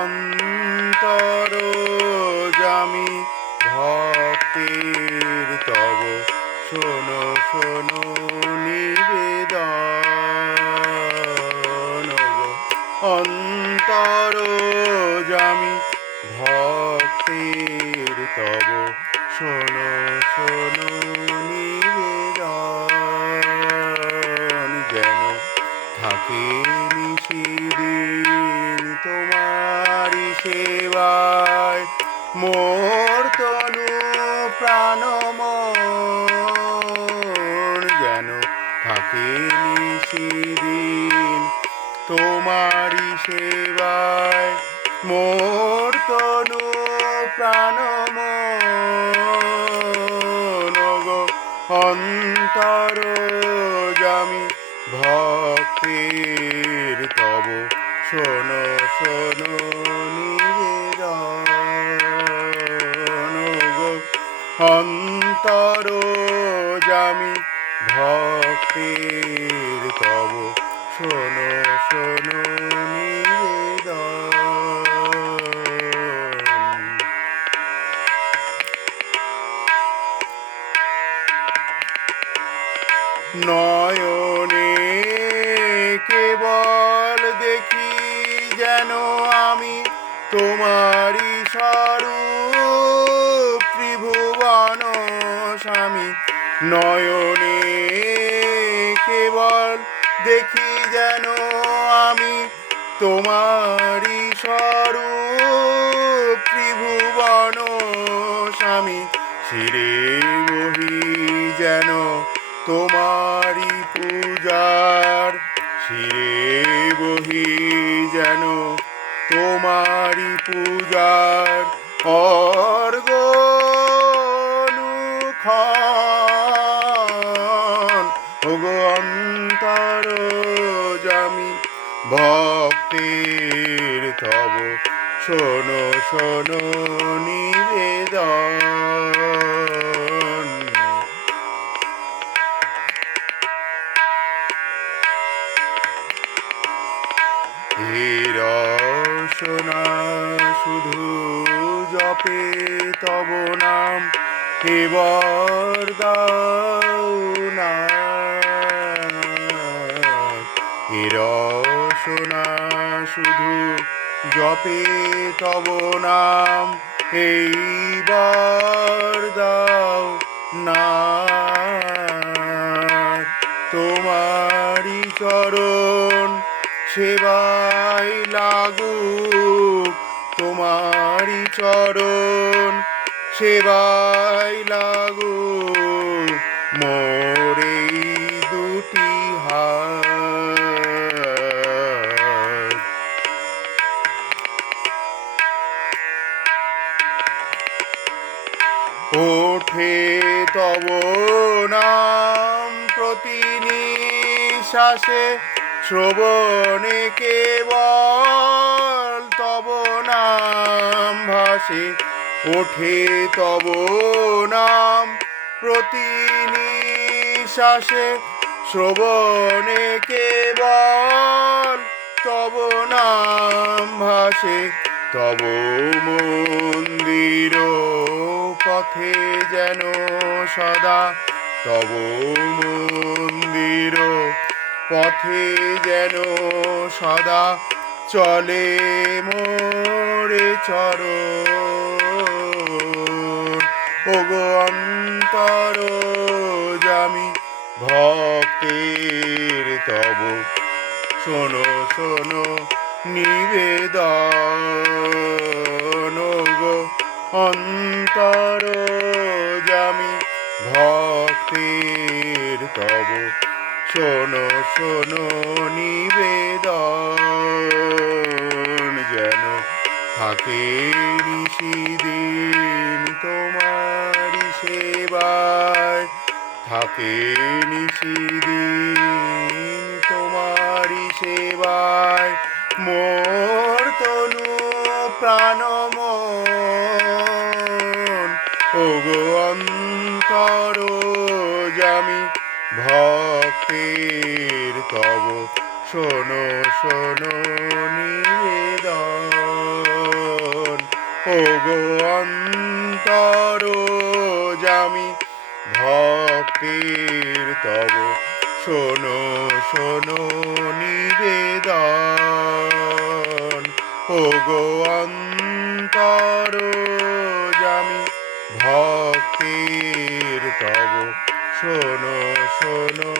অন্তর জামি ভক্তির তব শোনো শোনো নিবেদন। থাকে নিশিদিন। তোমারি সেবায় মোর তনু প্রাণমন গো অন্তর জামি ভক্তির তব। শোনো শোনো অন্তর জামি ভক্তির তব শোনো শোনো নয়নে কেবল দেখি যেন আমি তোমারি স্বরূপ ত্রিভুবন স্বামী। নয়নে কেবল দেখি যেন আমি তোমারি স্বরূপ, ত্রিভুবন স্বামী, শিরে বহি যেন তোমারি পূজার, শিরে বহি যেন তোমারি পূজার অর্গনুখন ভক্তির তব। শোনো শোনো নিবেদন। হিরসনা শুধু জপে তব নাম। এবার দাও শুধু জপে তব নাম। এইবার দাও না তোমারি চরণ সেবাই লাগুক। তোমারি চরণ সেবাই লাগুক। মোর ওঠে তব নাম প্রতি নিঃশ্বাসে শ্রবণে কেবল তব নাম ভাসে। ওঠে তব নাম প্রতি নিঃশ্বাসে শ্রবণে কেবল তব নাম ভাসে। তব মন্দির পথে যেন সদা তব মন্দির পথে যেন সদা চলে মোরে চর ওগো অন্তর জামি ভক্তির তব। শোনো শোনো, নিবেদন। অন্তর জামি ভক্তির তব। শোনো শোনো নিবেদন যেন থাকে নিশিদিন তোমারি সেবায়। থাকে নিশিদিন তোমারি সেবায়। মোর ভক্তির তব শোনো শোনো নিবেদন। ও গো অন্তর জামি ভক্তির তব শোনো শোনো নিবেদন। ও গো অন্তর জামি ভক্তির তব শোনো শোনো